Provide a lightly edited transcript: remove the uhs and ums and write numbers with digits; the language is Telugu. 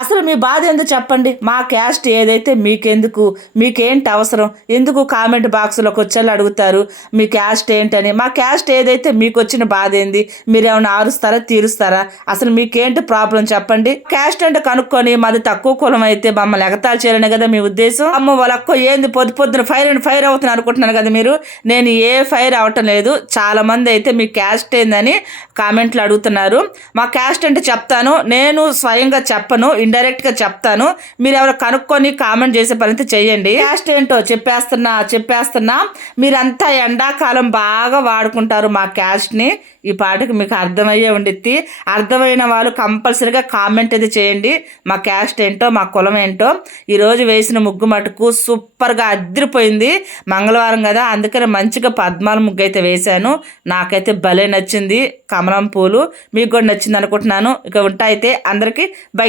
అసలు మీ బాధ ఏందో చెప్పండి. మా క్యాస్ట్ ఏదైతే మీకెందుకు? మీకేంటి అవసరం? ఎందుకు కామెంట్ బాక్స్‌లోకి వచ్చేళ్ళు అడుగుతారు మీ క్యాస్ట్ ఏంటని? మా క్యాస్ట్ ఏదైతే మీకొచ్చిన బాధ ఏంది? మీరేమన్నా ఆరుస్తారా? తీరుస్తారా? అసలు మీకేంటి ప్రాబ్లమ్ చెప్పండి? క్యాస్ట్ అంటే కనుక్కొని మాది తక్కువ కులం అయితే మమ్మల్ని ఎగతాళి చేయాలనే కదా మీ ఉద్దేశం? అమ్మో వాళ్ళక్కో ఏంది పొద్దు పొద్దున ఫైర్ అండ్ ఫైర్ అవుతున్నారు అనుకుంటున్నారు కదా మీరు. నేను ఏ ఫైర్ అవ్వటం లేదు. చాలామంది అయితే మీ క్యాస్ట్ ఏందని కామెంట్లు అడుగుతున్నారు. మా క్యాస్ట్ అంటే చెప్తాను. నేను స్వయంగా చెప్పను, ఇండైరెక్ట్గా చెప్తాను. మీరు ఎవరు కనుక్కొని కామెంట్ చేసే పని అయితే చెయ్యండి. క్యాస్ట్ ఏంటో చెప్పేస్తున్నా. మీరంతా ఎండాకాలం బాగా వాడుకుంటారు మా క్యాస్ట్ని. ఈ పాటకి మీకు అర్థమయ్యే ఉండిద్ది. అర్థమైన వాళ్ళు కంపల్సరీగా కామెంట్ అయితే చేయండి. మా క్యాస్ట్ ఏంటో, మా కులం ఏంటో. ఈరోజు వేసిన ముగ్గు మటుకు సూపర్గా అదిరిపోయింది. మంగళవారం కదా, అందుకని మంచిగా పద్మాల ముగ్గు అయితే వేశాను. నాకైతే భలే నచ్చింది కమలం పూలు. మీకు కూడా నచ్చింది అనుకుంటున్నాను. ఇక ఉంటా అయితే అందరికీ బై.